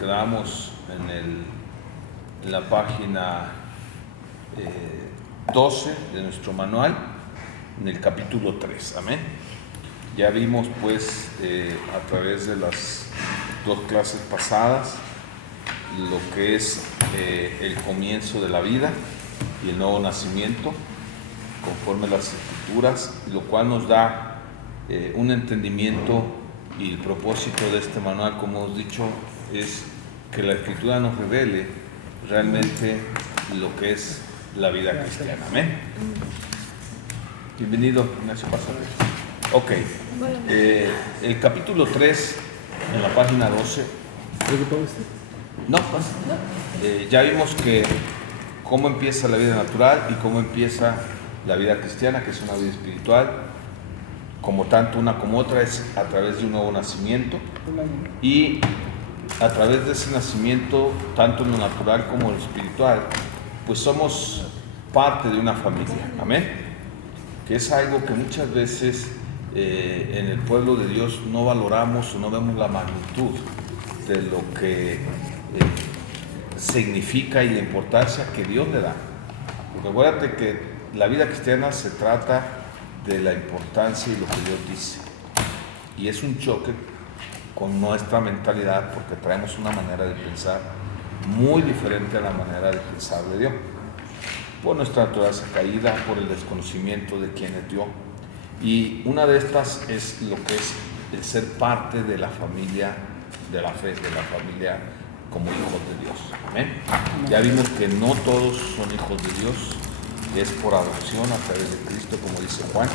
quedamos en la página 12 de nuestro manual, en el capítulo 3. Amén. Ya vimos pues a través de las dos clases pasadas lo que es el comienzo de la vida y el nuevo nacimiento conforme a las Escrituras, lo cual nos da un entendimiento, y el propósito de este manual, como hemos dicho, es que la Escritura nos revele realmente lo que es la vida cristiana. Amén. Bienvenido, Ignacio, pásale. Ok, el capítulo 3 en la página 12. No, pasa. Ya vimos que cómo empieza la vida natural y cómo empieza la vida cristiana, que es una vida espiritual. Como tanto una como otra es a través de un nuevo nacimiento, y a través de ese nacimiento, tanto en lo natural como en lo espiritual, pues somos parte de una familia. Amén. Que es algo que muchas veces en el pueblo de Dios no valoramos o no vemos la magnitud de lo que significa y la importancia que Dios le da. Porque acuérdate que la vida cristiana se trata de la importancia y lo que Dios dice, y es un choque con nuestra mentalidad, porque traemos una manera de pensar muy diferente a la manera de pensar de Dios, por nuestra naturaleza caída, por el desconocimiento de quién es Dios. Y una de estas es lo que es el ser parte de la familia de la fe, de la familia como hijos de Dios. Amén. Ya vimos que no todos son hijos de Dios, es por adopción a través de Cristo, como dice Juan,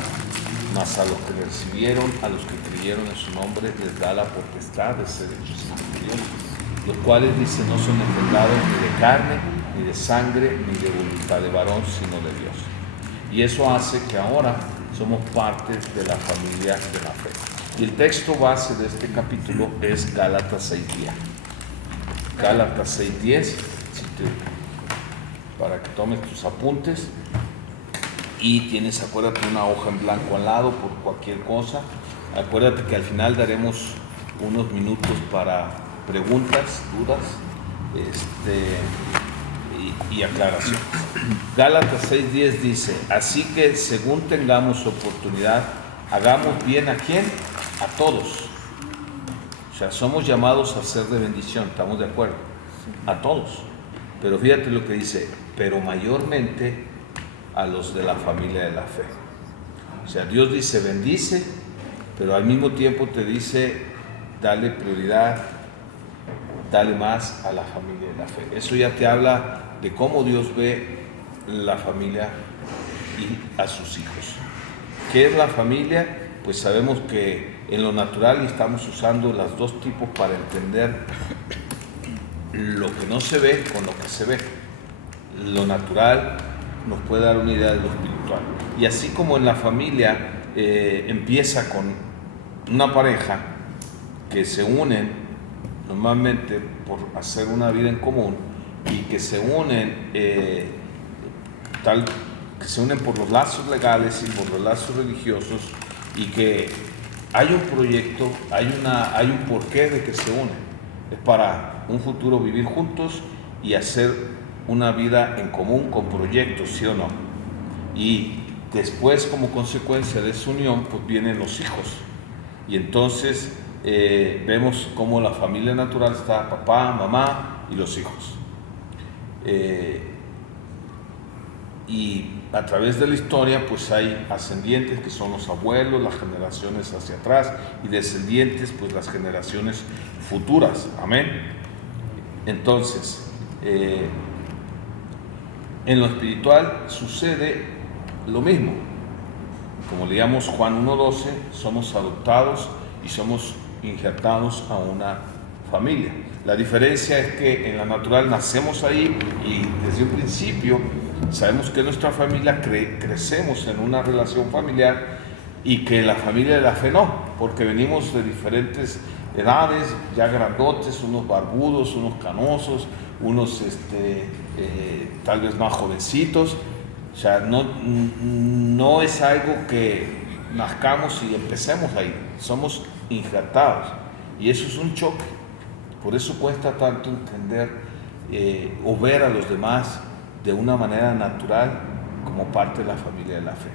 mas a los que recibieron, a los que creyeron en su nombre, les da la potestad de ser hechos hijos de Dios, los cuales, dice, no son engendrados ni de carne, ni de sangre, ni de voluntad de varón, sino de Dios. Y eso hace que ahora somos parte de la familia de la fe. Y el texto base de este capítulo es Gálatas 6:10. Gálatas 6:10, para que tomes tus apuntes, y tienes, acuérdate, una hoja en blanco al lado por cualquier cosa. Acuérdate que al final daremos unos minutos para preguntas, dudas y aclaraciones. Gálatas 6:10 dice: así que según tengamos oportunidad, hagamos bien ¿a quién? A todos. O sea, somos llamados a ser de bendición, ¿estamos de acuerdo? A todos. Pero fíjate lo que dice: pero mayormente a los de la familia de la fe. O sea, Dios dice bendice, pero al mismo tiempo te dice dale prioridad, dale más a la familia de la fe. Eso ya te habla de cómo Dios ve la familia y a sus hijos. ¿Qué es la familia? Pues sabemos que en lo natural estamos usando los dos tipos para entender lo que no se ve con lo que se ve. Lo natural nos puede dar una idea de lo espiritual. Y así como en la familia empieza con una pareja que se unen normalmente por hacer una vida en común, y que se unen que se unen por los lazos legales y por los lazos religiosos, y que hay un proyecto, hay un porqué de que se unen. Es para un futuro vivir juntos y hacer una vida en común con proyectos, ¿sí o no? Y después, como consecuencia de esa unión, pues vienen los hijos. Y entonces vemos cómo la familia natural está papá, mamá y los hijos. Y a través de la historia pues hay ascendientes, que son los abuelos, las generaciones hacia atrás, y descendientes, pues las generaciones futuras. Amén. Entonces en lo espiritual sucede lo mismo. Como leíamos Juan 1:12, somos adoptados y somos injertados a una familia. La diferencia es que en la natural nacemos ahí, y desde un principio sabemos que nuestra familia crecemos en una relación familiar, y que la familia de la fe no, porque venimos de diferentes edades, ya grandotes, unos barbudos, unos canosos, unos tal vez más jovencitos. O sea, no es algo que nazcamos y empecemos ahí, somos injertados, y eso es un choque. Por eso cuesta tanto entender o ver a los demás de una manera natural como parte de la familia de la fe.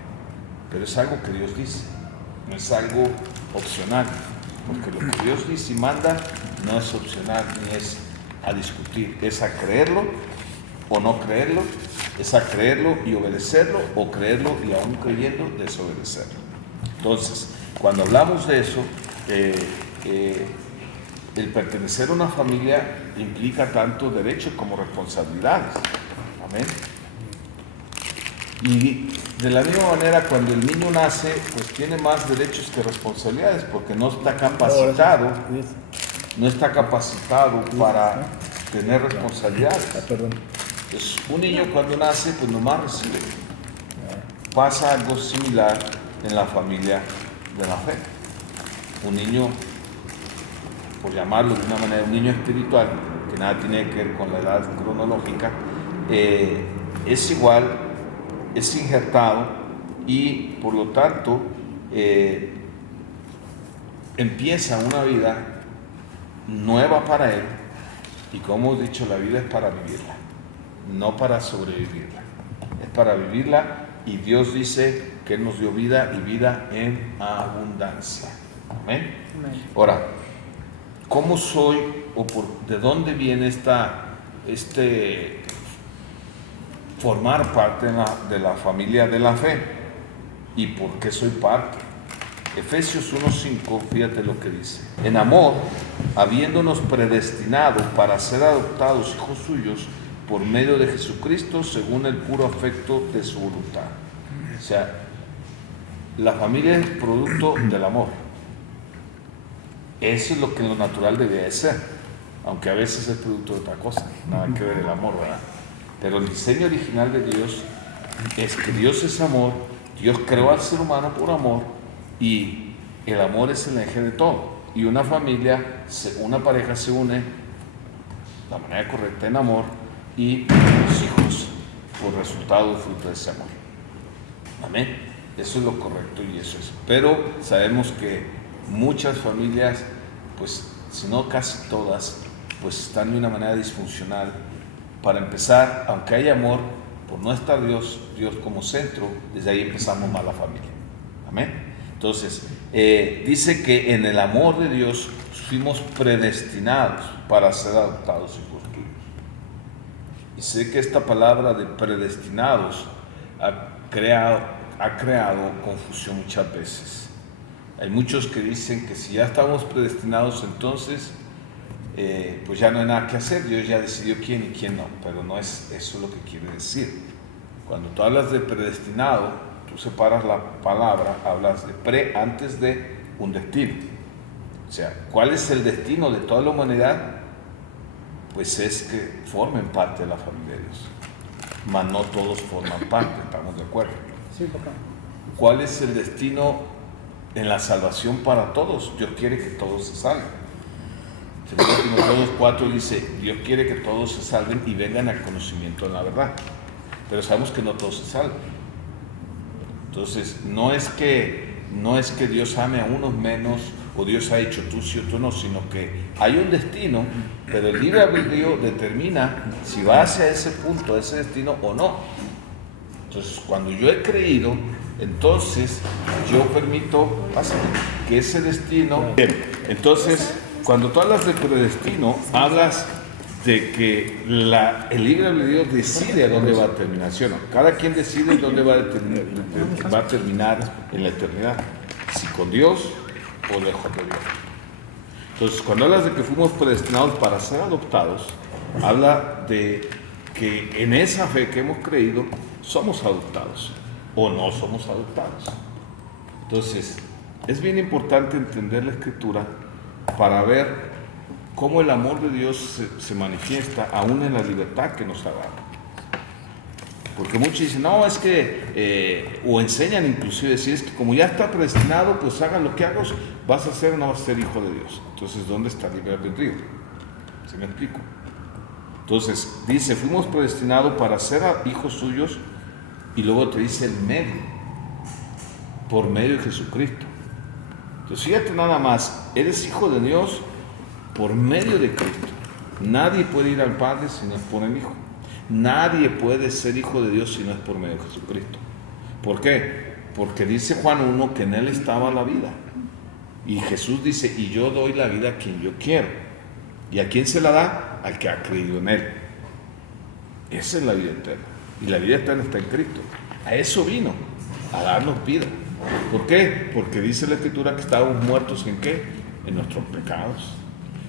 Pero es algo que Dios dice, no es algo opcional, porque lo que Dios dice y manda no es opcional ni es a discutir, es a creerlo o no creerlo, es a creerlo y obedecerlo, o creerlo y aún creyendo desobedecerlo. Entonces, cuando hablamos de eso, el pertenecer a una familia implica tanto derechos como responsabilidades. Amén. Y de la misma manera, cuando el niño nace, pues tiene más derechos que responsabilidades, porque no está capacitado para tener responsabilidades. Pues un niño cuando nace, pues nomás recibe. Pasa algo similar en la familia de la fe. Un niño, por llamarlo de una manera, un niño espiritual, que nada tiene que ver con la edad cronológica, es igual, es injertado y por lo tanto empieza una vida nueva para él, y como hemos dicho, la vida es para vivirla, no para sobrevivirla, es para vivirla, y Dios dice que Él nos dio vida y vida en abundancia. Amén. Ahora, ¿cómo soy o de dónde viene formar parte de la familia de la fe? ¿Y por qué soy parte? Efesios 1:5, fíjate lo que dice. En amor, habiéndonos predestinado para ser adoptados hijos suyos por medio de Jesucristo, según el puro afecto de su voluntad. O sea, la familia es producto del amor. Eso es lo que en lo natural debía de ser, aunque a veces es producto de otra cosa, nada que ver el amor, ¿verdad? Pero el diseño original de Dios es que Dios es amor, Dios creó al ser humano por amor, y el amor es el eje de todo. Y una familia, una pareja se une de la manera correcta en amor, y los hijos por resultado y fruto de ese amor. Amén. Eso es lo correcto y eso es. Pero sabemos que muchas familias, pues si no casi todas, pues están de una manera disfuncional. Para empezar, aunque hay amor, por no estar Dios como centro, desde ahí empezamos mal la familia. Amén. Entonces, dice que en el amor de Dios fuimos predestinados para ser adoptados hijos tuyos. Y sé que esta palabra de predestinados ha creado confusión muchas veces. Hay muchos que dicen que si ya estamos predestinados, entonces pues ya no hay nada que hacer, Dios ya decidió quién y quién no, pero no es eso lo que quiere decir. Cuando tú hablas de predestinado, tú separas la palabra, hablas de antes de un destino. O sea, ¿cuál es el destino de toda la humanidad? Pues es que formen parte de la familia de Dios, mas no todos forman parte, ¿estamos de acuerdo? Sí, papá. ¿Cuál es el destino en la salvación para todos? Dios quiere que todos se salven. Según Timoteo 4 dice, Dios quiere que todos se salven y vengan al conocimiento de la verdad. Pero sabemos que no todos se salven. Entonces, no es que Dios ame a unos menos, o Dios ha hecho tú sí o tú no, sino que hay un destino, pero el libre albedrío determina si va hacia ese punto, ese destino o no. Entonces, cuando yo he creído, entonces yo permito que ese destino... Bien, entonces, cuando tú hablas de predestino, hablas de que el libre albedrío decide a dónde va a terminar, ¿sí o no? Cada quien decide dónde va a terminar en la eternidad, si con Dios o lejos de Dios. Entonces, cuando hablas de que fuimos predestinados para ser adoptados, habla de que en esa fe que hemos creído, somos adoptados o no somos adoptados. Entonces, es bien importante entender la Escritura para ver cómo el amor de Dios se manifiesta aún en la libertad que nos ha dado. Porque muchos dicen, no, es que, o enseñan inclusive, si es que como ya está predestinado, pues hagan lo que hagas, vas a ser o no vas a ser hijo de Dios. Entonces, ¿dónde está el libre albedrío? ¿Se me explico? Entonces, dice, fuimos predestinados para ser hijos suyos, y luego te dice el medio, por medio de Jesucristo. Entonces, fíjate nada más, eres hijo de Dios por medio de Cristo. Nadie puede ir al Padre si no es por el Hijo. Nadie puede ser hijo de Dios si no es por medio de Jesucristo. ¿Por qué? Porque dice Juan 1 que en Él estaba la vida. Y Jesús dice, y yo doy la vida a quien yo quiero. ¿Y a quién se la da? Al que ha creído en Él. Esa es la vida eterna. Y la vida eterna está en Cristo. A eso vino, a darnos vida. ¿Por qué? Porque dice la Escritura que estábamos muertos ¿en qué? En nuestros pecados.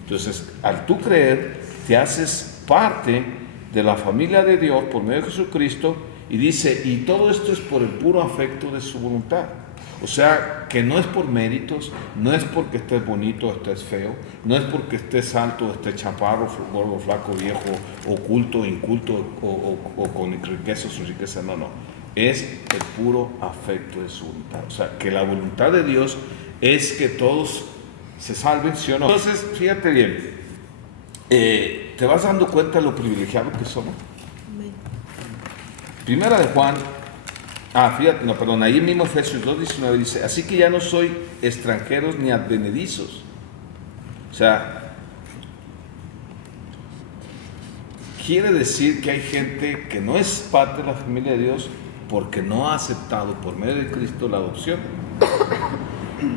Entonces, al tú creer, te haces parte de la familia de Dios por medio de Jesucristo, y dice, y todo esto es por el puro afecto de su voluntad. O sea, que no es por méritos, no es porque estés bonito o estés feo, no es porque estés alto o estés chaparro, gordo, flaco, viejo, oculto, inculto o con riquezas o riqueza, no. Es el puro afecto de su voluntad. O sea, que la voluntad de Dios es que todos se salven, ¿sí o no? Entonces, fíjate bien, ¿te vas dando cuenta de lo privilegiado que somos? Primera de Juan, ahí mismo Efesios 2:19 dice, así que ya no soy extranjeros ni advenedizos. O sea, quiere decir que hay gente que no es parte de la familia de Dios porque no ha aceptado por medio de Cristo la adopción.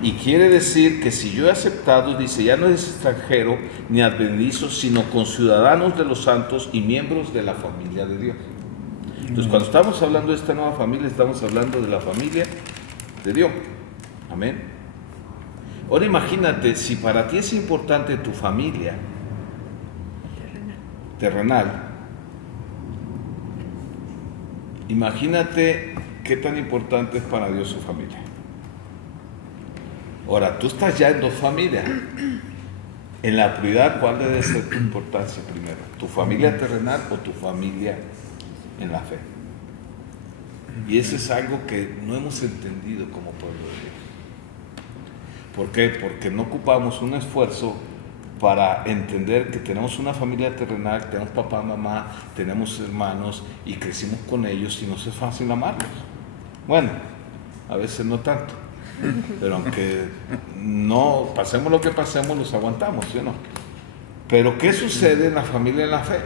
Y quiere decir que si yo he aceptado, dice, ya no es extranjero ni advenedizo, sino conciudadanos de los santos y miembros de la familia de Dios. Entonces, cuando estamos hablando de esta nueva familia, estamos hablando de la familia de Dios. Amén. Ahora imagínate, si para ti es importante tu familia terrenal, imagínate qué tan importante es para Dios su familia. Ahora, tú estás ya en dos familias. En la prioridad, ¿cuál debe ser tu importancia primero? ¿Tu familia terrenal o tu familia en la fe? Y eso es algo que no hemos entendido como pueblo de Dios. ¿Por qué? Porque no ocupamos un esfuerzo para entender que tenemos una familia terrenal, tenemos papá, mamá, tenemos hermanos y crecimos con ellos y nos es fácil amarlos. Bueno, a veces no tanto, pero aunque no pasemos lo que pasemos, los aguantamos, ¿sí o no? Pero ¿qué sucede en la familia en la fe?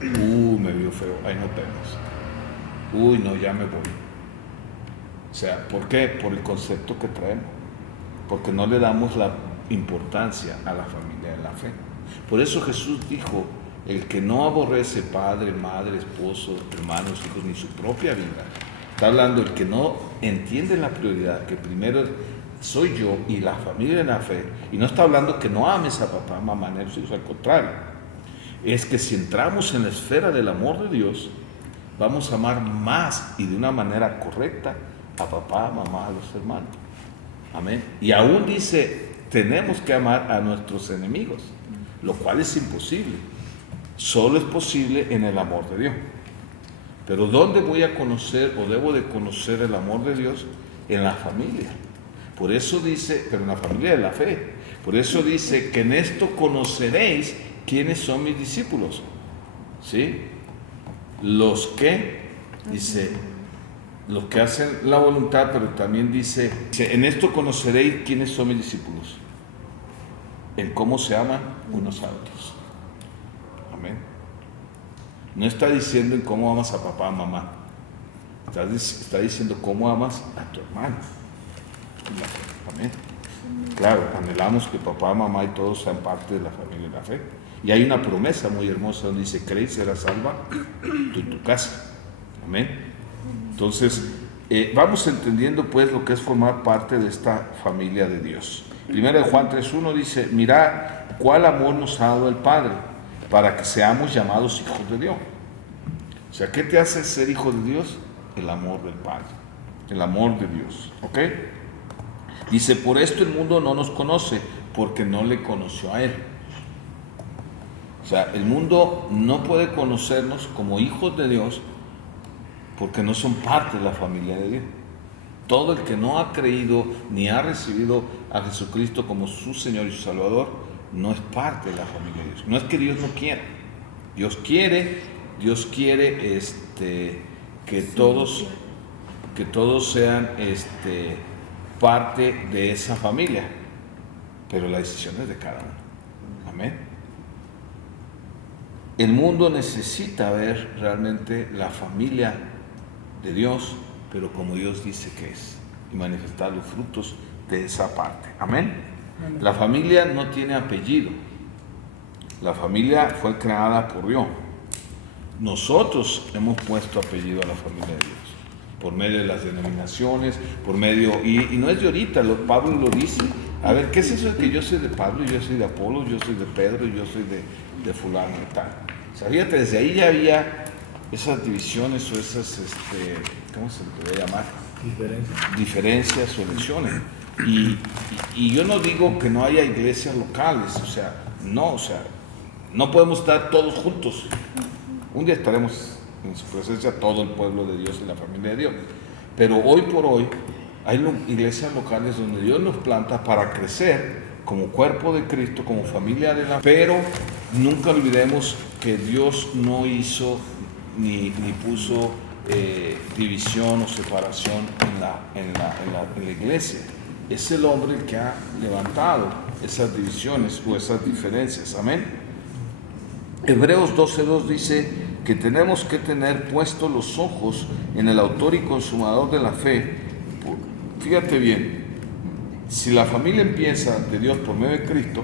Me vio feo, ahí no tenemos. No, ya me voy. O sea, ¿por qué? Por el concepto que traemos. Porque no le damos la importancia a la familia de la fe. Por eso Jesús dijo, el que no aborrece padre, madre, esposo, hermanos, hijos, ni su propia vida. Está hablando el que no entiende la prioridad, que primero soy yo y la familia de la fe. Y no está hablando que no ames a papá, mamá, ni a los hijos, al contrario. Es que si entramos en la esfera del amor de Dios, vamos a amar más y de una manera correcta a papá, mamá, a los hermanos. Amén. Y aún dice, tenemos que amar a nuestros enemigos, lo cual es imposible. Solo es posible en el amor de Dios. Pero ¿dónde voy a conocer o debo de conocer el amor de Dios? En la familia. Por eso dice, pero en la familia de la fe. Por eso dice que en esto conoceréis quiénes son mis discípulos. ¿Sí? Los que, dice, los que hacen la voluntad, pero también dice, en esto conoceréis quiénes son mis discípulos, en cómo se aman unos a otros. Amén. No está diciendo en cómo amas a papá, mamá, está diciendo cómo amas a tu hermano. Amén. Claro, anhelamos que papá, mamá y todos sean parte de la familia de la fe. Y hay una promesa muy hermosa donde dice, creed será salva tú y tu casa. Amén. Entonces, vamos entendiendo pues lo que es formar parte de esta familia de Dios. Primero de Juan 3:1 dice, mirad cuál amor nos ha dado el Padre, para que seamos llamados hijos de Dios. O sea, ¿qué te hace ser hijo de Dios? El amor del Padre, el amor de Dios. ¿Ok? Dice, por esto el mundo no nos conoce, porque no le conoció a Él. O sea, el mundo no puede conocernos como hijos de Dios porque no son parte de la familia de Dios. Todo el que no ha creído ni ha recibido a Jesucristo como su Señor y su Salvador, no es parte de la familia de Dios. No es que Dios no quiera. Dios quiere que todos sean parte de esa familia. Pero la decisión es de cada uno. Amén. el mundo necesita ver realmente la familia de Dios, pero como Dios dice que es, y manifestar los frutos de esa parte. Amén. La familia no tiene apellido. La familia fue creada por Dios. Nosotros hemos puesto apellido a la familia de Dios por medio de las denominaciones, por medio, y no es de ahorita, Pablo lo dice. A ver, ¿qué es eso de que yo soy de Pablo, yo soy de Apolo, yo soy de Pedro, yo soy de fulano y tal? O sea, fíjate, desde ahí ya había esas divisiones o esas, ¿cómo se le podría llamar? Diferencias o elecciones. Y yo no digo que no haya iglesias locales, o sea, no podemos estar todos juntos. Un día estaremos en su presencia todo el pueblo de Dios y la familia de Dios. Pero hoy por hoy hay iglesias locales donde Dios nos planta para crecer como cuerpo de Cristo, como familia de la fe. Pero nunca olvidemos que Dios no hizo ni puso división o separación en la iglesia. Es el hombre el que ha levantado esas divisiones o esas diferencias. Amén. Hebreos 12:2 dice que tenemos que tener puestos los ojos en el autor y consumador de la fe. Fíjate bien, si la familia empieza de Dios por medio de Cristo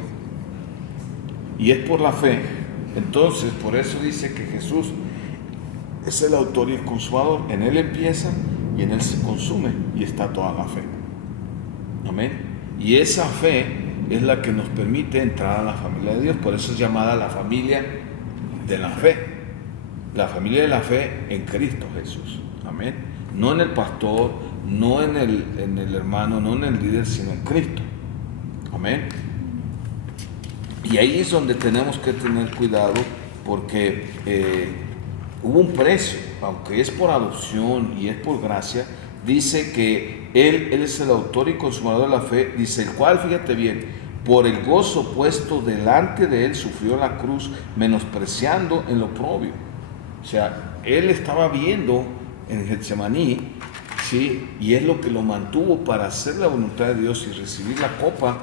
y es por la fe, entonces por eso dice que Jesús es el autor y el consumador. En Él empieza y en Él se consume y está toda la fe. Amén. Y esa fe es la que nos permite entrar a la familia de Dios. Por eso es llamada la familia de la fe. La familia de la fe en Cristo Jesús. Amén. No en el pastor, no en el hermano, no en el líder, sino en Cristo. Amén. Y ahí es donde tenemos que tener cuidado, porque hubo un precio, aunque es por adopción y es por gracia. Dice que Él es el autor y consumador de la fe, dice, el cual, fíjate bien, por el gozo puesto delante de Él sufrió la cruz, menospreciando el oprobio. O sea, Él estaba viendo en Getsemaní, ¿sí? Y es lo que lo mantuvo para hacer la voluntad de Dios y recibir la copa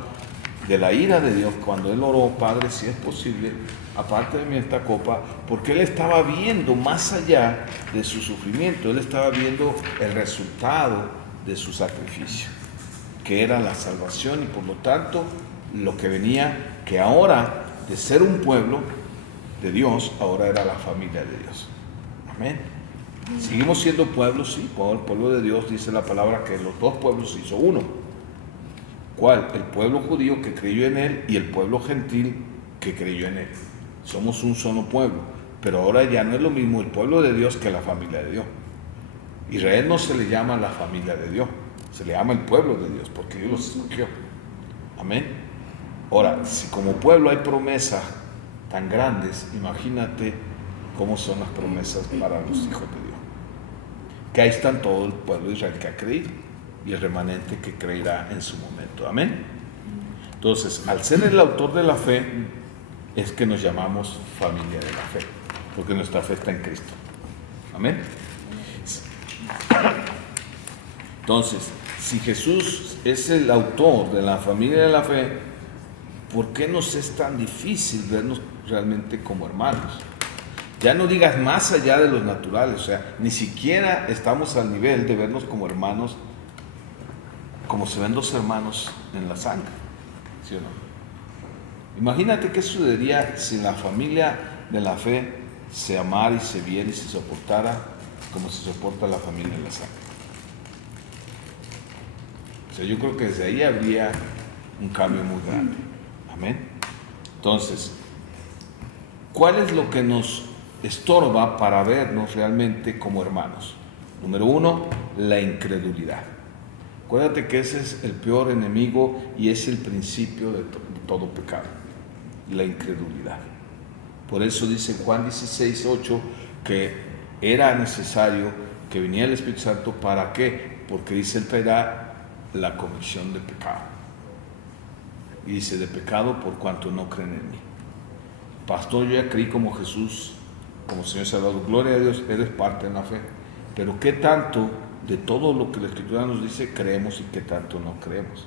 de la ira de Dios, cuando Él oró, Padre, si es posible, aparte de mí esta copa, porque Él estaba viendo más allá de su sufrimiento. Él estaba viendo el resultado de su sacrificio, que era la salvación, y por lo tanto lo que venía, que ahora de ser un pueblo de Dios, ahora era la familia de Dios. Amén. Seguimos siendo pueblos, sí, el pueblo de Dios. Dice la palabra que los dos pueblos se hizo uno. ¿Cuál? El pueblo judío que creyó en Él y el pueblo gentil que creyó en Él. Somos un solo pueblo, pero ahora ya no es lo mismo el pueblo de Dios que la familia de Dios. Israel no se le llama la familia de Dios, se le llama el pueblo de Dios, porque Dios los escogió. Amén. Ahora, si como pueblo hay promesas tan grandes, imagínate cómo son las promesas para los hijos de Dios. Que ahí están todo el pueblo de Israel que ha creído y el remanente que creerá en su momento. Amén. Entonces, al ser el autor de la fe, es que nos llamamos familia de la fe, porque nuestra fe está en Cristo. Amén. Entonces, si Jesús es el autor de la familia de la fe, ¿por qué nos es tan difícil vernos realmente como hermanos? Ya no digas más allá de los naturales, o sea, ni siquiera estamos al nivel de vernos como hermanos, como se ven dos hermanos en la sangre, ¿sí o no? Imagínate qué sucedería si la familia de la fe se amara y se viera y se soportara como se soporta la familia de la sangre. O sea, yo creo que desde ahí habría un cambio muy grande. Amén. Entonces, ¿cuál es lo que nos estorba para vernos realmente como hermanos? Número uno, la incredulidad. Acuérdate que ese es el peor enemigo y es el principio de todo pecado, la incredulidad. Por eso dice Juan 16:8 que era necesario que viniera el Espíritu Santo. ¿Para qué? Porque dice, Él traerá la convicción de pecado. Y dice, de pecado por cuanto no creen en mí. Pastor, yo ya creí como Jesús, como Señor Salvador. Gloria a Dios, eres parte de la fe. Pero ¿qué tanto de todo lo que la Escritura nos dice creemos y qué tanto no creemos?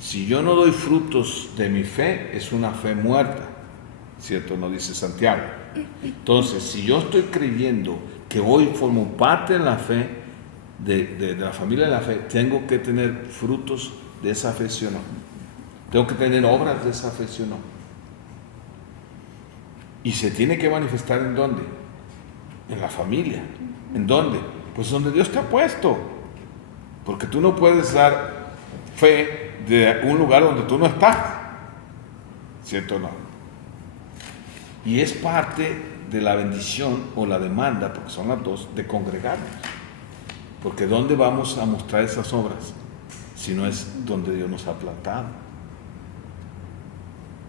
Si yo no doy frutos de mi fe, es una fe muerta. ¿cierto? No dice Santiago. Entonces, si yo estoy creyendo que hoy formo parte de la fe, de la familia de la fe, tengo que tener frutos de esa fe, ¿sí o no? Tengo que tener obras de esa fe, ¿sí o no? Y se tiene que manifestar ¿en dónde? En la familia. ¿En dónde? Pues donde Dios te ha puesto. Porque tú no puedes dar fe de un lugar donde tú no estás. ¿Cierto o no? Y es parte de la bendición o la demanda, porque son las dos, de congregarnos. Porque ¿dónde vamos a mostrar esas obras? Si no es donde Dios nos ha plantado.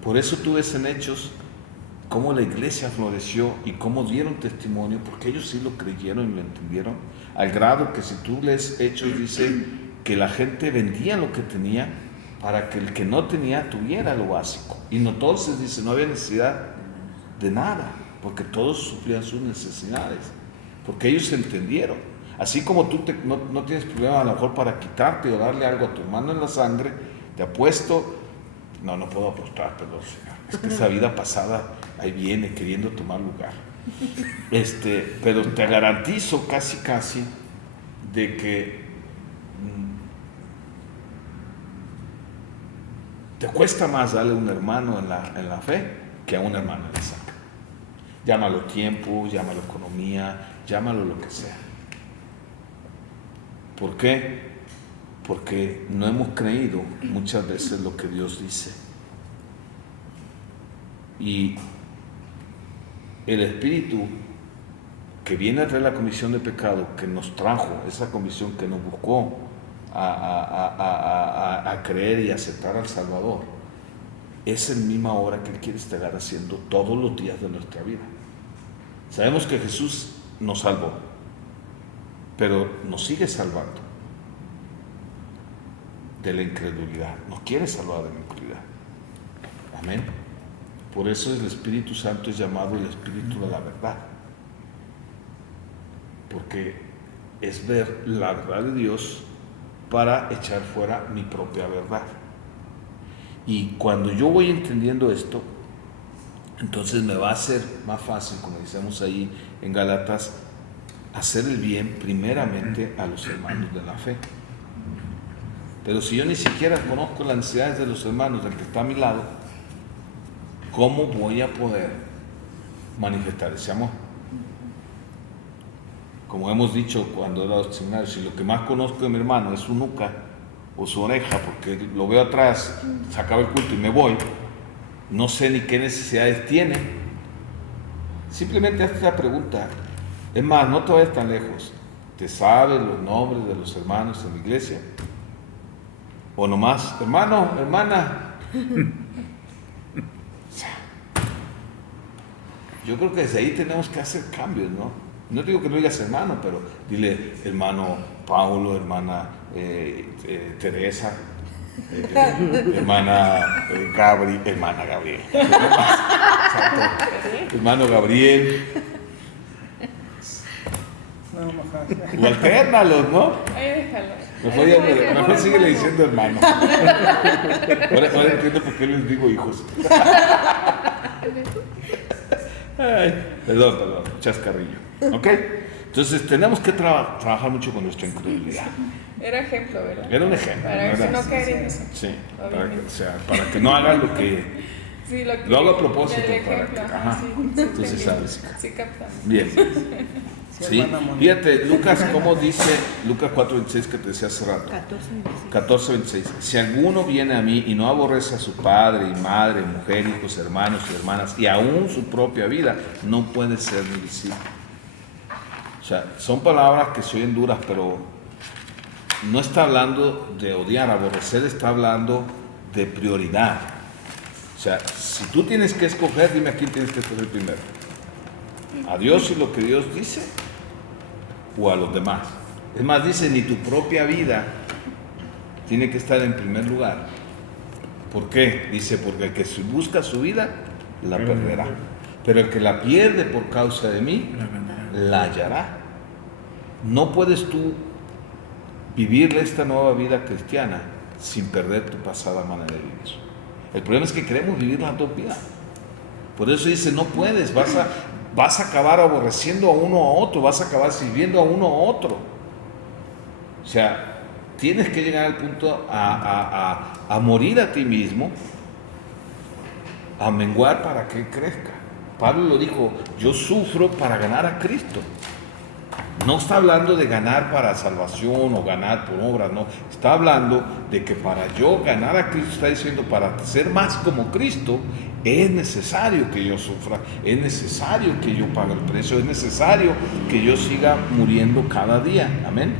Por eso tú ves en Hechos cómo la iglesia floreció y cómo dieron testimonio, porque ellos sí lo creyeron y lo entendieron, al grado que si tú lees Hechos dice que la gente vendía lo que tenía para que el que no tenía tuviera lo básico. Y entonces dice, no había necesidad de nada, porque todos suplían sus necesidades, porque ellos entendieron. Así como tú no tienes problema a lo mejor para quitarte o darle algo a tu hermano en la sangre, te apuesto, no puedo apostar, perdón, Señor, es que esa vida pasada ahí viene queriendo tomar lugar. Pero te garantizo casi de que te cuesta más darle a un hermano en la fe que a un hermano en la sangre. Llámalo tiempo, llámalo economía, llámalo lo que sea. ¿Por qué? Porque no hemos creído muchas veces lo que Dios dice. Y el Espíritu que viene a traer la comisión de pecado, que nos trajo, esa comisión que nos buscó a creer y aceptar al Salvador, es la misma obra que Él quiere estar haciendo todos los días de nuestra vida. Sabemos que Jesús nos salvó, pero nos sigue salvando de la incredulidad, nos quiere salvar de la incredulidad. Amén. Por eso el Espíritu Santo es llamado el Espíritu de la verdad, porque es ver la verdad de Dios para echar fuera mi propia verdad. Y cuando yo voy entendiendo esto, entonces me va a ser más fácil, como decimos ahí en Gálatas, hacer el bien primeramente a los hermanos de la fe. Pero si yo ni siquiera conozco las necesidades de los hermanos del que está a mi lado, ¿cómo voy a poder manifestar ese amor? Como hemos dicho cuando he dado seminarios, si lo que más conozco de mi hermano es su nuca o su oreja, porque lo veo atrás, se acaba el culto y me voy, no sé ni qué necesidades tiene. Simplemente hazte la pregunta. Es más, no te vayas tan lejos. ¿Te sabes los nombres de los hermanos en la iglesia? O nomás, hermano, hermana. Yo creo que desde ahí tenemos que hacer cambios, ¿no? No digo que no digas hermano, pero dile hermano Paulo, hermana Teresa, hermana Gabriel, hermano Gabriel. O alternalos, ¿no? Mejor síguele diciendo hermano. Ahora entiendo por qué les digo hijos. Ay, perdón, chascarrillo. ¿Ok? Entonces tenemos que trabajar mucho con nuestra incredulidad. Era ejemplo, ¿verdad? Era un ejemplo. Para que no caer en eso. Sí, para que no haga lo que... Sí, lo hago a propósito. Ejemplo, ajá. Sí, entonces sabes. Sí, captamos. Bien. Sí, fíjate, Lucas, ¿cómo dice Lucas 4:26 que te decía hace rato? 14:26. Si alguno viene a mí y no aborrece a su padre y madre, mujer, hijos, hermanos y hermanas, y aún su propia vida, no puede ser mi discípulo. O sea, son palabras que se oyen duras, pero no está hablando de odiar, aborrecer está hablando de prioridad. O sea, si tú tienes que escoger, dime a quién tienes que escoger primero. ¿A Dios y lo que Dios dice? ¿O a los demás? Es más, dice, ni tu propia vida tiene que estar en primer lugar. ¿Por qué? Dice, porque el que busca su vida, la perderá. Pero el que la pierde por causa de mí, la hallará. No puedes tú vivir esta nueva vida cristiana sin perder tu pasada manera de vivir. El problema es que queremos vivir las dos vidas. Por eso dice, no puedes, vas a acabar aborreciendo a uno a otro, vas a acabar sirviendo a uno a otro. O sea, tienes que llegar al punto a morir a ti mismo, a menguar para que Él crezca. Pablo lo dijo, yo sufro para ganar a Cristo. No está hablando de ganar para salvación o ganar por obras, no. Está hablando de que para yo ganar a Cristo, está diciendo, para ser más como Cristo, es necesario que yo sufra, es necesario que yo pague el precio, es necesario que yo siga muriendo cada día. Amén.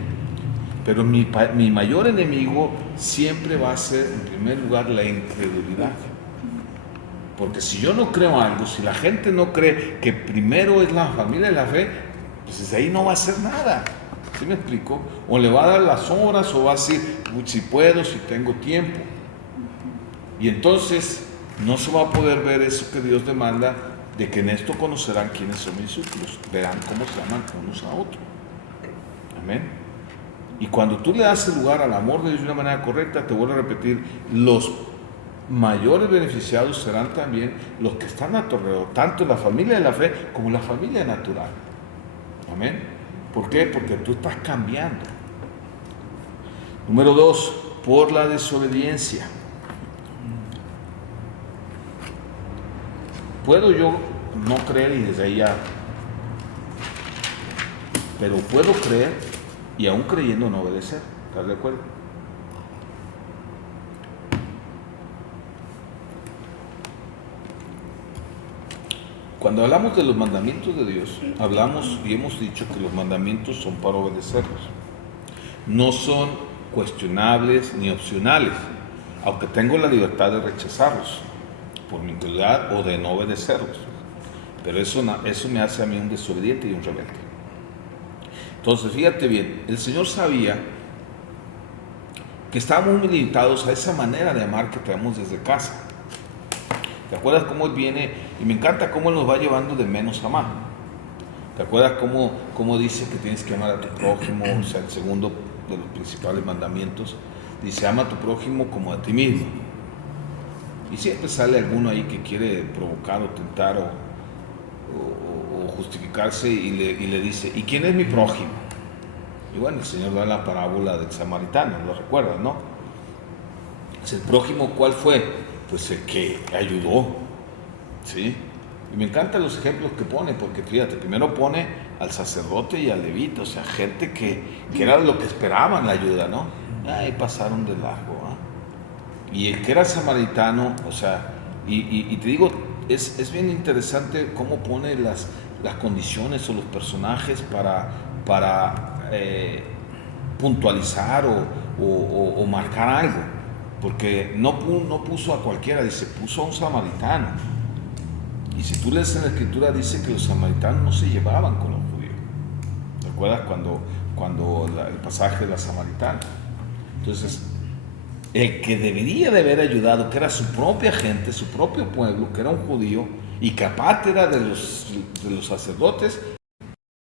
Pero mi mayor enemigo siempre va a ser, en primer lugar, la incredulidad. Porque si yo no creo algo, si la gente no cree que primero es la familia de la fe, pues desde ahí no va a hacer nada. ¿Sí me explico? O le va a dar las horas o va a decir, si puedo, si tengo tiempo. Y entonces no se va a poder ver eso que Dios demanda, de que en esto conocerán quiénes son mis discípulos, verán cómo se aman unos a otros. Amén. Y cuando tú le das el lugar al amor de Dios de una manera correcta, te vuelvo a repetir, los mayores beneficiados serán también los que están a tu alrededor, tanto la familia de la fe como la familia natural. Amén. ¿Por qué? Porque tú estás cambiando. Número 2, por la desobediencia. Puedo yo no creer y desde ahí ya, pero puedo creer y aún creyendo no obedecer. ¿Estás de acuerdo? Cuando hablamos de los mandamientos de Dios, hablamos y hemos dicho que los mandamientos son para obedecerlos. No son cuestionables ni opcionales, aunque tengo la libertad de rechazarlos por mi incredulidad o de no obedecerlos. Pero eso me hace a mí un desobediente y un rebelde. Entonces, fíjate bien, el Señor sabía que estábamos muy limitados a esa manera de amar que tenemos desde casa. ¿Te acuerdas cómo Él viene? Y me encanta cómo Él nos va llevando de menos a más. ¿Te acuerdas cómo dice que tienes que amar a tu prójimo? O sea, el segundo de los principales mandamientos dice, ama a tu prójimo como a ti mismo. Y siempre sale alguno ahí que quiere provocar o tentar o justificarse y le dice, ¿y quién es mi prójimo? Y bueno, el Señor da la parábola del samaritano, ¿lo recuerdas, no? ¿El prójimo cuál fue? Pues el que ayudó, ¿sí? Y me encantan los ejemplos que pone, porque fíjate, primero pone al sacerdote y al levita, o sea, gente que era lo que esperaban la ayuda, ¿no? Ahí pasaron de largo, ¿eh? Y el que era samaritano, o sea, y te digo, es bien interesante cómo pone las condiciones o los personajes para puntualizar o marcar algo. Porque no puso a cualquiera, dice, puso a un samaritano. Y si tú lees en la Escritura, dice que los samaritanos no se llevaban con los judíos. ¿Te acuerdas cuando el pasaje de la samaritana? Entonces, el que debería de haber ayudado, que era su propia gente, su propio pueblo, que era un judío, y que aparte era de los sacerdotes,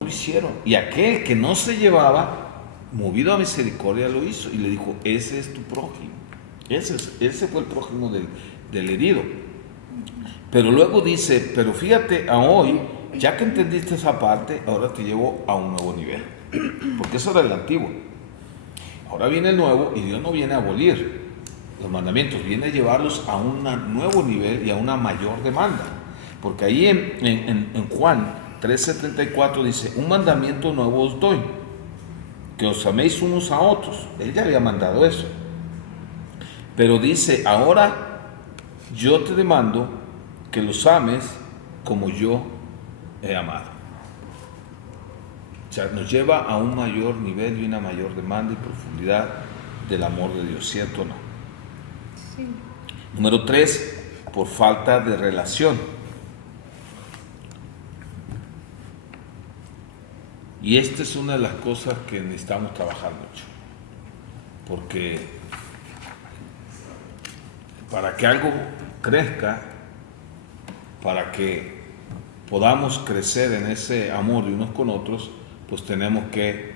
lo hicieron. Y aquel que no se llevaba, movido a misericordia, lo hizo. Y le dijo, ese es tu prójimo. Ese fue el prójimo del herido. Pero luego dice, pero fíjate, a hoy, ya que entendiste esa parte, ahora te llevo a un nuevo nivel. Porque eso era el antiguo. Ahora viene el nuevo y Dios no viene a abolir los mandamientos, viene a llevarlos a un nuevo nivel y a una mayor demanda. Porque ahí en Juan 13:34 dice, un mandamiento nuevo os doy, que os améis unos a otros. Él ya había mandado eso. Pero dice, ahora yo te demando que los ames como yo he amado. O sea, nos lleva a un mayor nivel y una mayor demanda y profundidad del amor de Dios, ¿cierto o no? Sí. Número 3, por falta de relación. Y esta es una de las cosas que necesitamos trabajar mucho. Porque para que algo crezca, para que podamos crecer en ese amor de unos con otros, pues tenemos que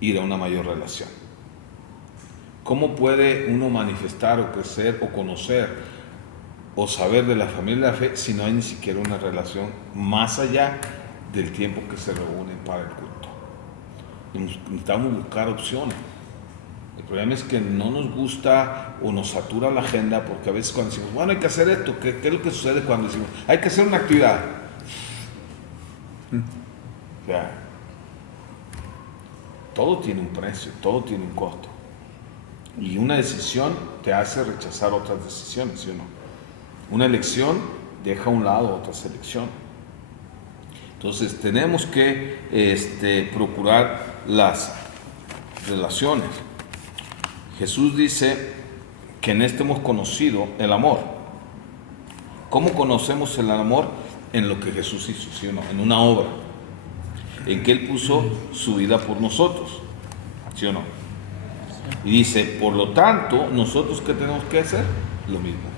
ir a una mayor relación. ¿Cómo puede uno manifestar o crecer o conocer o saber de la familia de la fe si no hay ni siquiera una relación más allá del tiempo que se reúnen para el culto? Necesitamos buscar opciones. El problema es que no nos gusta o nos satura la agenda, porque a veces cuando decimos, bueno, hay que hacer esto, ¿qué es lo que sucede cuando decimos, hay que hacer una actividad? O sea, todo tiene un precio, todo tiene un costo. Y una decisión te hace rechazar otras decisiones, ¿sí o no? Una elección deja a un lado otras elecciones. Entonces tenemos que procurar las relaciones. Jesús dice que en este hemos conocido el amor. ¿Cómo conocemos el amor? En lo que Jesús hizo, ¿sí o no? En una obra, en que Él puso su vida por nosotros, ¿sí o no? Y dice, por lo tanto, nosotros ¿qué tenemos que hacer? Lo mismo.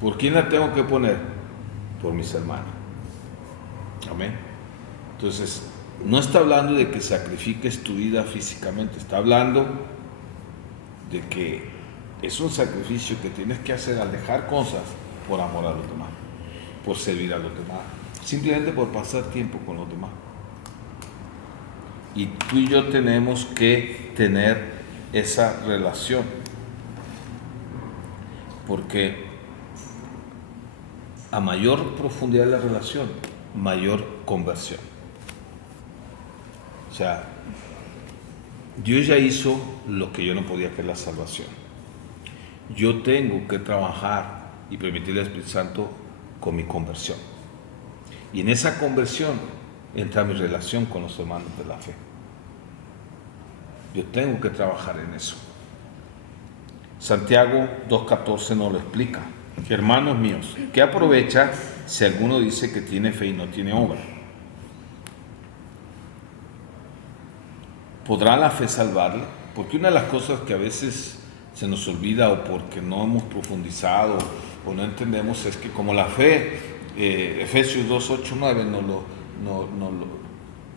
¿Por quién la tengo que poner? Por mis hermanos. Amén. Entonces, no está hablando de que sacrifiques tu vida físicamente, está hablando de que es un sacrificio que tienes que hacer al dejar cosas por amor a los demás, por servir a los demás, simplemente por pasar tiempo con los demás. Y tú y yo tenemos que tener esa relación, porque a mayor profundidad de la relación, mayor conversión. O sea, Dios ya hizo lo que yo no podía, que es la salvación. Yo tengo que trabajar y permitirle al Espíritu Santo con mi conversión. Y en esa conversión entra mi relación con los hermanos de la fe. Yo tengo que trabajar en eso. Santiago 2:14 nos lo explica. Hermanos míos, ¿qué aprovecha si alguno dice que tiene fe y no tiene obra? ¿Podrá la fe salvarle? Porque una de las cosas que a veces se nos olvida, o porque no hemos profundizado o no entendemos, es que como la fe, Efesios 2:8-9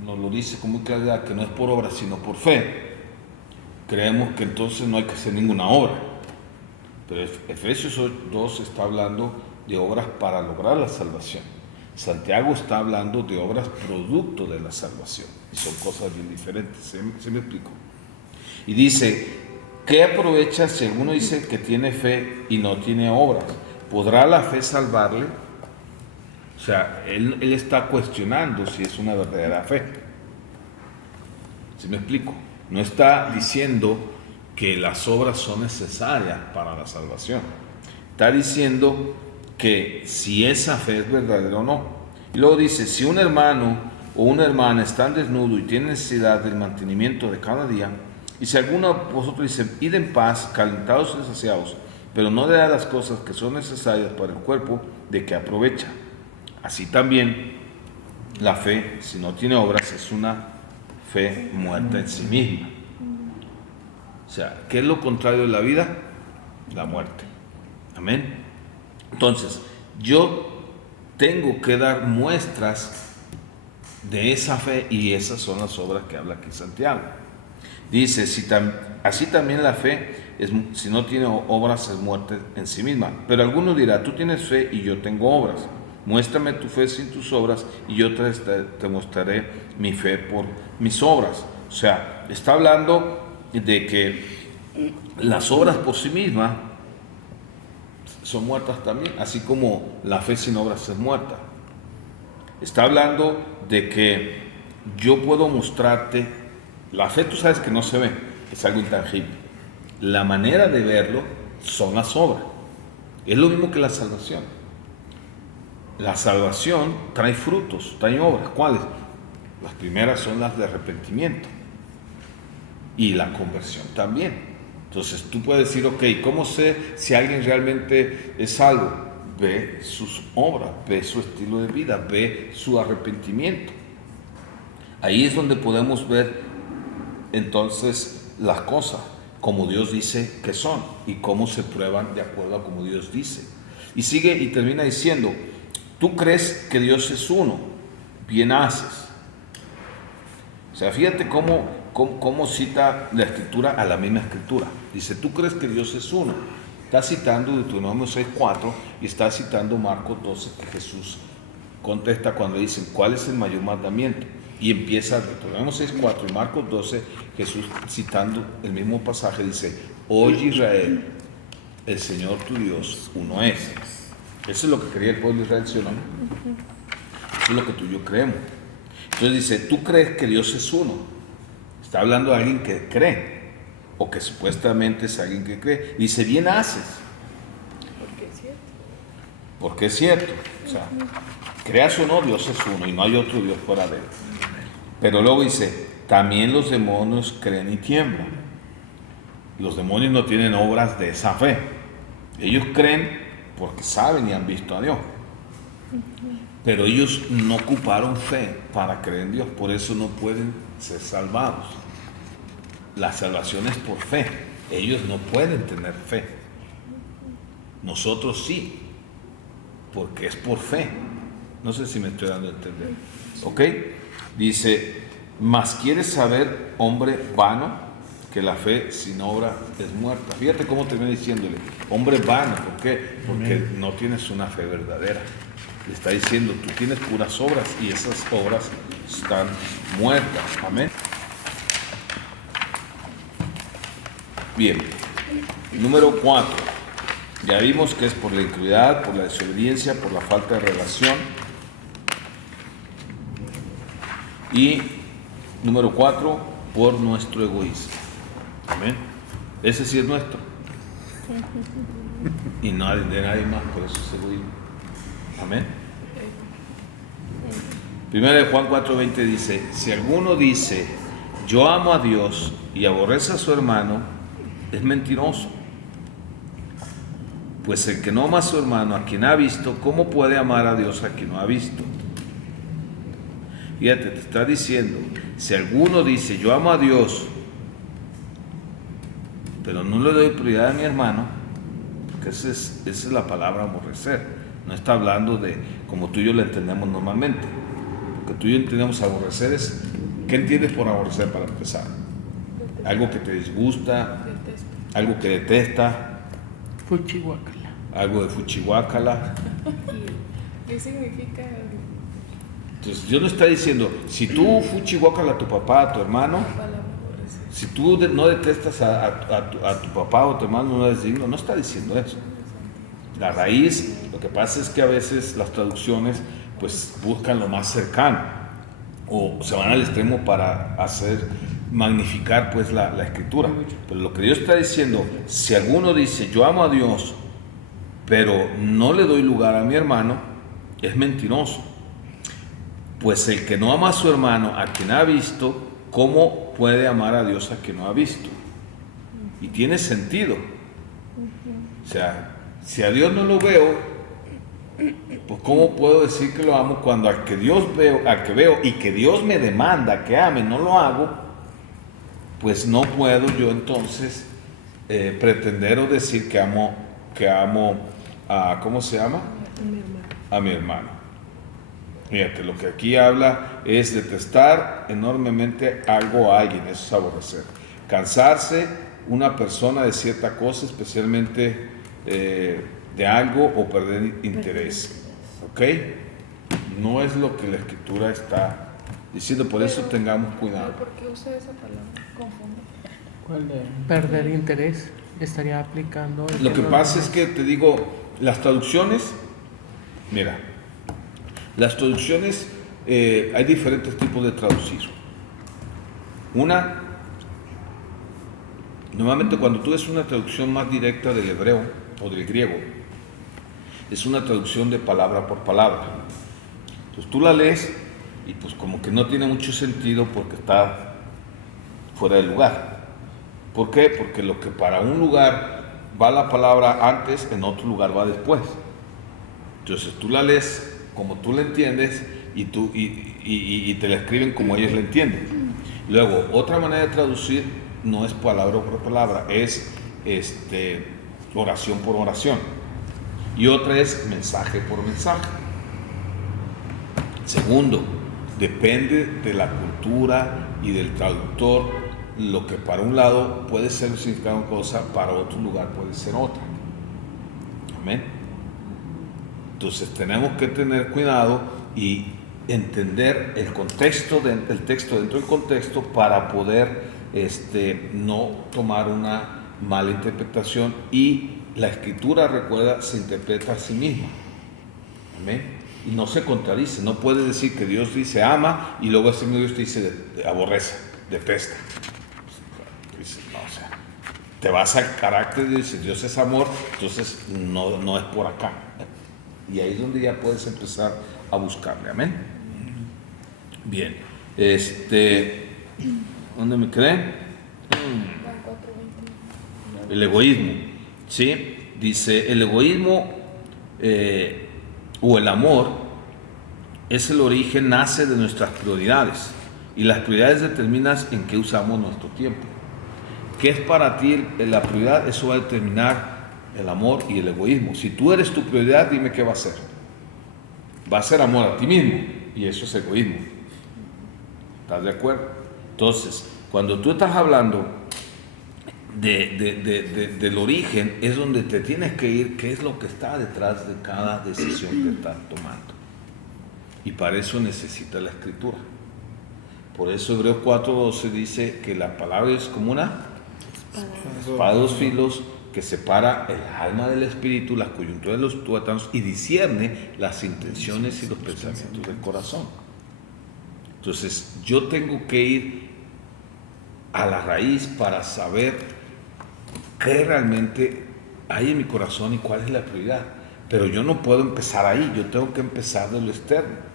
nos lo dice con muy claridad, que no es por obra sino por fe. Creemos que entonces no hay que hacer ninguna obra. Pero Efesios 2 está hablando de obras para lograr la salvación. Santiago está hablando de obras producto de la salvación. Y son cosas bien diferentes. ¿Se me explico? Y dice, ¿qué aprovecha si alguno dice que tiene fe y no tiene obras? ¿Podrá la fe salvarle? O sea, él está cuestionando si es una verdadera fe. ¿Se me explico? No está diciendo que las obras son necesarias para la salvación. Está diciendo que si esa fe es verdadera o no. Y luego dice, si un hermano o una hermana están desnudos y tienen necesidad del mantenimiento de cada día, y si alguno de vosotros dice, id en paz, calentados y saciados, pero no de las cosas que son necesarias para el cuerpo, ¿de qué aprovecha? Así también la fe, si no tiene obras, es una fe muerta en sí misma. O sea, ¿qué es lo contrario de la vida? La muerte. Amén. Entonces, yo tengo que dar muestras de esa fe, y esas son las obras que habla aquí Santiago. Dice, así también la fe, si no tiene obras, es muerte en sí misma. Pero alguno dirá, tú tienes fe y yo tengo obras. Muéstrame tu fe sin tus obras y yo te mostraré mi fe por mis obras. O sea, está hablando de que las obras por sí mismas son muertas también, así como la fe sin obras es muerta. Está hablando de que yo puedo mostrarte, la fe tú sabes que no se ve, es algo intangible. La manera de verlo son las obras. Es lo mismo que la salvación. La salvación trae frutos, trae obras. ¿Cuáles? Las primeras son las de arrepentimiento y la conversión también. Entonces tú puedes decir, ok, ¿cómo sé si alguien realmente es salvo? Ve sus obras, ve su estilo de vida, ve su arrepentimiento. Ahí es donde podemos ver entonces las cosas como Dios dice que son y cómo se prueban de acuerdo a como Dios dice. Y sigue y termina diciendo, tú crees que Dios es uno, bien haces. O sea, fíjate cómo cita la escritura a la misma escritura. Dice, tú crees que Dios es uno, Está citando Deuteronomio 6:4 y está citando Marcos 12, que Jesús contesta cuando le dicen ¿cuál es el mayor mandamiento? Y empieza Deuteronomio 6:4 y Marcos 12, Jesús citando el mismo pasaje dice: oye Israel, el Señor tu Dios uno es. Eso es lo que creía el pueblo de Israel, ¿sí o no? Eso es lo que tú y yo creemos. Entonces dice, ¿tú crees que Dios es uno? Está hablando de alguien que cree, o que supuestamente es alguien que cree. Dice, bien haces. Porque es cierto. Porque es cierto. O sea, creas o no, Dios es uno y no hay otro Dios fuera de él. Pero luego dice, también los demonios creen y tiemblan. Los demonios no tienen obras de esa fe. Ellos creen porque saben y han visto a Dios. Pero ellos no ocuparon fe para creer en Dios. Por eso no pueden ser salvados. La salvación es por fe. Ellos no pueden tener fe. Nosotros sí. Porque es por fe. No sé si me estoy dando a entender. ¿Ok? Dice, mas quieres saber, hombre vano, que la fe sin obra es muerta. Fíjate cómo termina diciéndole, hombre vano, ¿por qué? Porque no tienes una fe verdadera. Le está diciendo, tú tienes puras obras y esas obras están muertas. Amén. Bien. Número 4. Ya vimos que es por la incredulidad, por la desobediencia, por la falta de relación. Y número 4, por nuestro egoísmo. Amén. Ese sí es nuestro. Y no de nadie más, por eso es egoísmo. Amén. Primera de Juan 4:20 dice, si alguno dice, yo amo a Dios y aborrece a su hermano, es mentiroso. Pues el que no ama a su hermano, a quien ha visto, ¿cómo puede amar a Dios a quien no ha visto? Fíjate, te está diciendo, si alguno dice, yo amo a Dios, pero no le doy prioridad a mi hermano, porque esa es la palabra aborrecer. No está hablando de como tú y yo lo entendemos normalmente. Porque tú y yo entendemos aborrecer es, ¿qué entiendes por aborrecer para empezar? Algo que te disgusta, algo que detesta, Fuchihuacala. algo de fuchihuacala. ¿Qué significa? Entonces Dios no está diciendo, si tú fuchihuacala a tu papá, a tu hermano, si tú no detestas a tu papá o a tu hermano, no eres digno, no está diciendo eso. La raíz, lo que pasa es que a veces las traducciones pues buscan lo más cercano o se van al extremo para magnificar pues la escritura. Pero lo que Dios está diciendo, si alguno dice yo amo a Dios pero no le doy lugar a mi hermano, es mentiroso. Pues el que no ama a su hermano, a quien ha visto, ¿cómo puede amar a Dios a quien no ha visto? Y tiene sentido. O sea, si a Dios no lo veo, pues ¿cómo puedo decir que lo amo cuando al que veo y que Dios me demanda que ame, no lo hago? Pues no puedo yo entonces pretender o decir que amo a, ¿cómo se llama? A mi hermano. Fíjate, lo que aquí habla es detestar enormemente algo o a alguien, eso es aborrecer. Cansarse una persona de cierta cosa, especialmente de algo, o perder interés. ¿Ok? No es lo que la escritura está diciendo, por eso tengamos cuidado. ¿Por qué usa esa palabra? Confunde. ¿Cuál de perder interés? Estaría aplicando. Lo que pasa es que te digo, las traducciones, mira, las traducciones, hay diferentes tipos de traducir. Normalmente cuando tú ves una traducción más directa del hebreo o del griego, es una traducción de palabra por palabra. Entonces tú la lees y pues como que no tiene mucho sentido porque está fuera de lugar. ¿Por qué? Porque lo que para un lugar va la palabra antes, en otro lugar va después. Entonces tú la lees como tú la entiendes y te la escriben como ellos la entienden. Luego, otra manera de traducir no es palabra por palabra, es oración por oración. Y otra es mensaje por mensaje. Segundo, depende de la cultura y del traductor, lo que para un lado puede ser un significado de una cosa, para otro lugar puede ser otra. Amén. Entonces tenemos que tener cuidado y entender el contexto del texto dentro del contexto para poder no tomar una mala interpretación, y la escritura, recuerda, se interpreta a sí misma. Amén. Y no se contradice. No puede decir que Dios dice ama y luego ese mismo Dios te dice aborrece, detesta. No, o sea, te vas al carácter y dices Dios es amor, entonces no es por acá. Y ahí es donde ya puedes empezar a buscarle. Amén. Bien. ¿Dónde me creen? El egoísmo. ¿Sí? Dice, el egoísmo o el amor es el origen, nace de nuestras prioridades. Y las prioridades determinan en qué usamos nuestro tiempo. ¿Qué es para ti la prioridad? Eso va a determinar el amor y el egoísmo. Si tú eres tu prioridad, dime qué va a ser. Va a ser amor a ti mismo, y eso es egoísmo. ¿Estás de acuerdo? Entonces, cuando tú estás hablando del origen, es donde te tienes que ir, qué es lo que está detrás de cada decisión que estás tomando. Y para eso necesita la escritura. Por eso Hebreos 4:12 dice que la palabra es como una espada de dos filos que separa el alma del espíritu, las coyunturas de los tuétanos, y discierne las intenciones y los pensamientos del corazón. Entonces yo tengo que ir a la raíz para saber qué realmente hay en mi corazón y cuál es la prioridad. Pero yo no puedo empezar ahí, yo tengo que empezar de lo externo.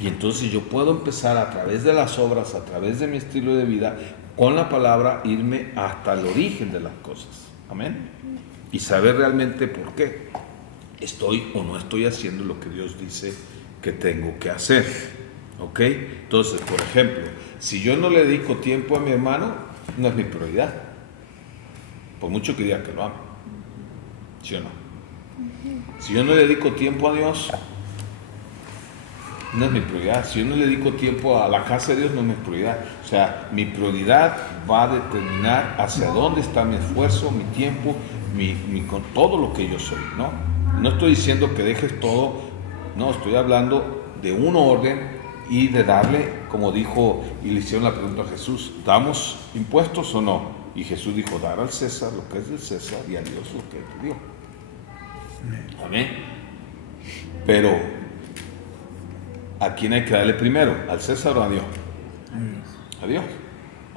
Y entonces yo puedo empezar a través de las obras, a través de mi estilo de vida, con la palabra, irme hasta el origen de las cosas. Amén. Y saber realmente por qué estoy o no estoy haciendo lo que Dios dice que tengo que hacer. ¿Ok? Entonces, por ejemplo, si yo no le dedico tiempo a mi hermano, no es mi prioridad. Por mucho que diga que lo amo. ¿Sí o no? Si yo no le dedico tiempo a Dios, no es mi prioridad. Si yo no le dedico tiempo a la casa de Dios, no es mi prioridad. O sea, mi prioridad va a determinar hacia dónde está mi esfuerzo, mi tiempo, con todo lo que yo soy, ¿no? No estoy diciendo que dejes todo, no, estoy hablando de un orden y de darle, como dijo, y le hicieron la pregunta a Jesús, ¿damos impuestos o no? Y Jesús dijo, dar al César lo que es del César y a Dios lo que es de Dios. Amén. Pero ¿a quién hay que darle primero? ¿Al César o a Dios? A Dios.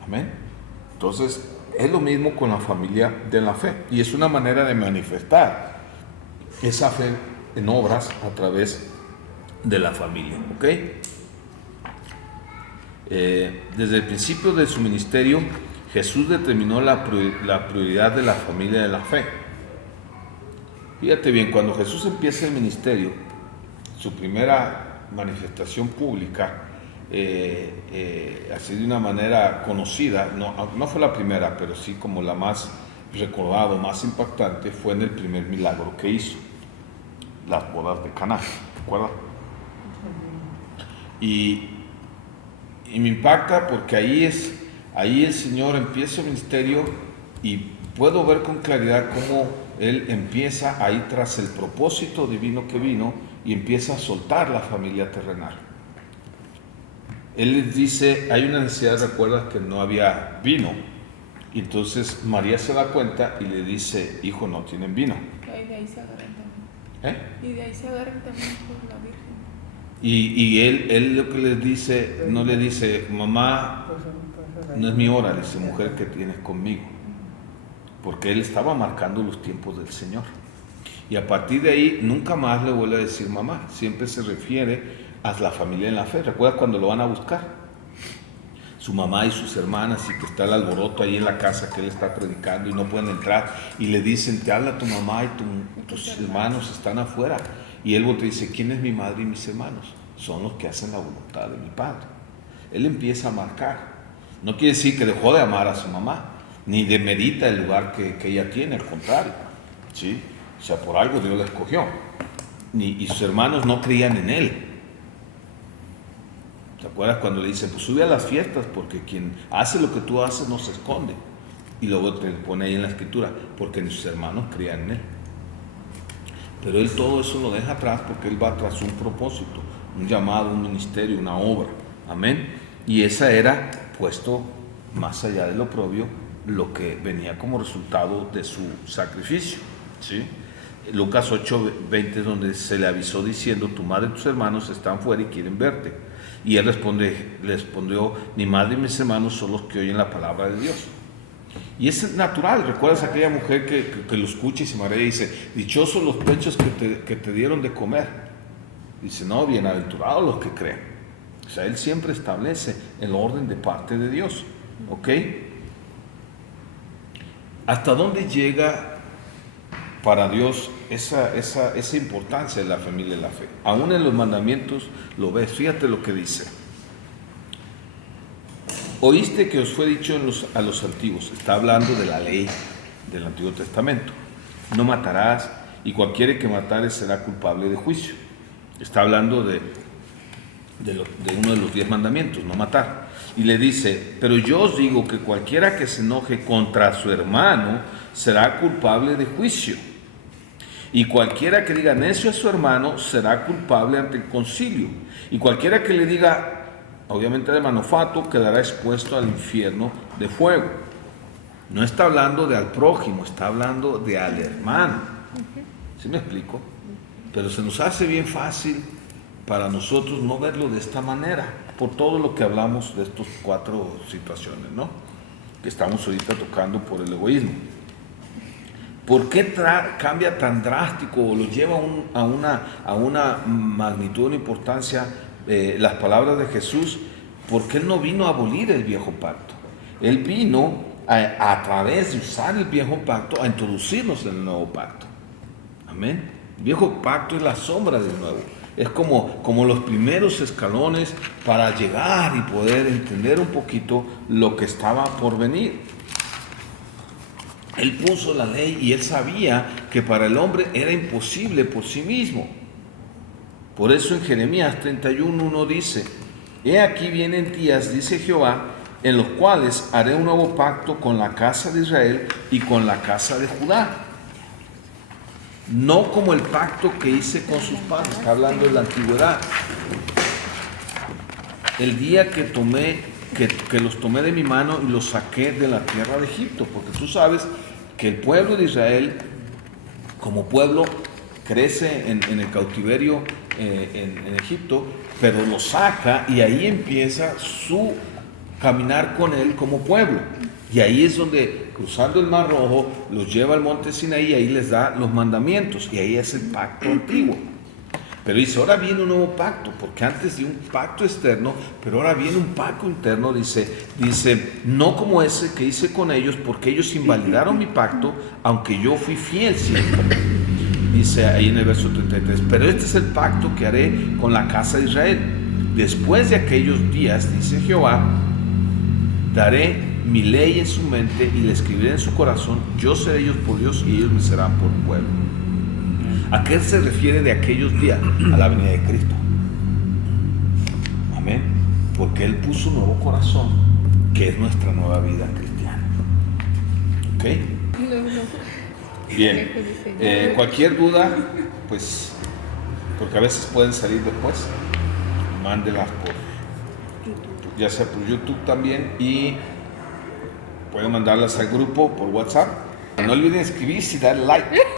Amén. Entonces, es lo mismo con la familia de la fe. Y es una manera de manifestar esa fe en obras a través de la familia. ¿Ok? Desde el principio de su ministerio, Jesús determinó la prioridad de la familia de la fe. Fíjate bien, cuando Jesús empieza el ministerio, su primera manifestación pública, así de una manera conocida, no fue la primera, pero sí como la más recordada, más impactante, fue en el primer milagro que hizo, las bodas de Caná, ¿te acuerdas? Y me impacta porque ahí el Señor empieza el ministerio y puedo ver con claridad cómo Él empieza ahí tras el propósito divino que vino y empieza a soltar la familia terrenal. Él les dice, hay una necesidad, recuerda que no había vino. Y entonces María se da cuenta y le dice, hijo, no tienen vino. Y de ahí se agarran también. Y de ahí se agarran también por la Virgen. Y él lo que les dice, no le dice, mamá, no es mi hora, le dice, mujer, que tienes conmigo. Porque él estaba marcando los tiempos del Señor. Y a partir de ahí, nunca más le vuelve a decir mamá. Siempre se refiere a la familia en la fe. ¿Recuerdas cuando lo van a buscar? Su mamá y sus hermanas, y que está el alboroto ahí en la casa que él está predicando y no pueden entrar. Y le dicen, te habla tu mamá y tus hermanos están afuera. Y él voltea y dice, ¿quién es mi madre y mis hermanos? Son los que hacen la voluntad de mi Padre. Él empieza a marcar. No quiere decir que dejó de amar a su mamá, ni demerita el lugar que ella tiene, al contrario. ¿Sí? O sea, por algo Dios la escogió. Y sus hermanos no creían en él. ¿Te acuerdas cuando le dice, pues sube a las fiestas, porque quien hace lo que tú haces no se esconde? Y luego te pone ahí en la escritura, porque sus hermanos creían en él. Pero él todo eso lo deja atrás porque él va tras un propósito, un llamado, un ministerio, una obra. Amén. Y esa era puesto más allá de lo propio, lo que venía como resultado de su sacrificio. ¿Sí? Lucas 8:20 es donde se le avisó diciendo: tu madre y tus hermanos están fuera y quieren verte. Y él le respondió: mi madre y mis hermanos son los que oyen la palabra de Dios. Y es natural. ¿Recuerdas aquella mujer que lo escucha y se marea y dice: dichosos los pechos que te dieron de comer? Dice: no, bienaventurados los que creen. O sea, él siempre establece el orden de parte de Dios. ¿Ok? ¿Hasta dónde llega para Dios esa importancia de la familia y la fe? Aún en los mandamientos lo ves. Fíjate lo que dice: oíste que os fue dicho a los antiguos. Está hablando de la ley del Antiguo Testamento: no matarás, y cualquiera que matare será culpable de juicio. Está hablando de uno de los 10 mandamientos: no matar. Y le dice: pero yo os digo que cualquiera que se enoje contra su hermano será culpable de juicio. Y cualquiera que diga necio a su hermano será culpable ante el concilio. Y cualquiera que le diga, obviamente de manofato, quedará expuesto al infierno de fuego. No está hablando de al prójimo, está hablando de al hermano. ¿Sí me explico? Pero se nos hace bien fácil para nosotros no verlo de esta manera, por todo lo que hablamos de estas 4 situaciones, ¿no?, que estamos ahorita tocando por el egoísmo. ¿Por qué cambia tan drástico o lo lleva a una magnitud, una importancia las palabras de Jesús? Porque Él no vino a abolir el viejo pacto. Él vino a través de usar el viejo pacto a introducirnos en el nuevo pacto. Amén. El viejo pacto es la sombra del nuevo. Es como los primeros escalones para llegar y poder entender un poquito lo que estaba por venir. Él puso la ley y él sabía que para el hombre era imposible por sí mismo. Por eso en Jeremías 31:1 dice: he aquí vienen días, dice Jehová, en los cuales haré un nuevo pacto con la casa de Israel y con la casa de Judá. No como el pacto que hice con sus padres. Está hablando de la antigüedad. El día que los tomé de mi mano y los saqué de la tierra de Egipto. Porque tú sabes que el pueblo de Israel, como pueblo, crece en el cautiverio en Egipto, pero lo saca y ahí empieza su caminar con él como pueblo. Y ahí es donde, cruzando el Mar Rojo, los lleva al monte Sinaí y ahí les da los mandamientos. Y ahí es el pacto antiguo. Pero dice: ahora viene un nuevo pacto, porque antes de un pacto externo, pero ahora viene un pacto interno. Dice, no como ese que hice con ellos, porque ellos invalidaron mi pacto, aunque yo fui fiel siempre. Dice ahí en el verso 33, pero este es el pacto que haré con la casa de Israel. Después de aquellos días, dice Jehová, daré mi ley en su mente y la escribiré en su corazón. Yo seré ellos por Dios y ellos me serán por pueblo. ¿A qué se refiere de aquellos días? A la venida de Cristo. Amén. Porque Él puso un nuevo corazón, que es nuestra nueva vida cristiana. ¿Ok? Bien. Cualquier duda, pues, porque a veces pueden salir después, mándelas ya sea por YouTube también, y pueden mandarlas al grupo por WhatsApp. No olviden escribirse y dar like.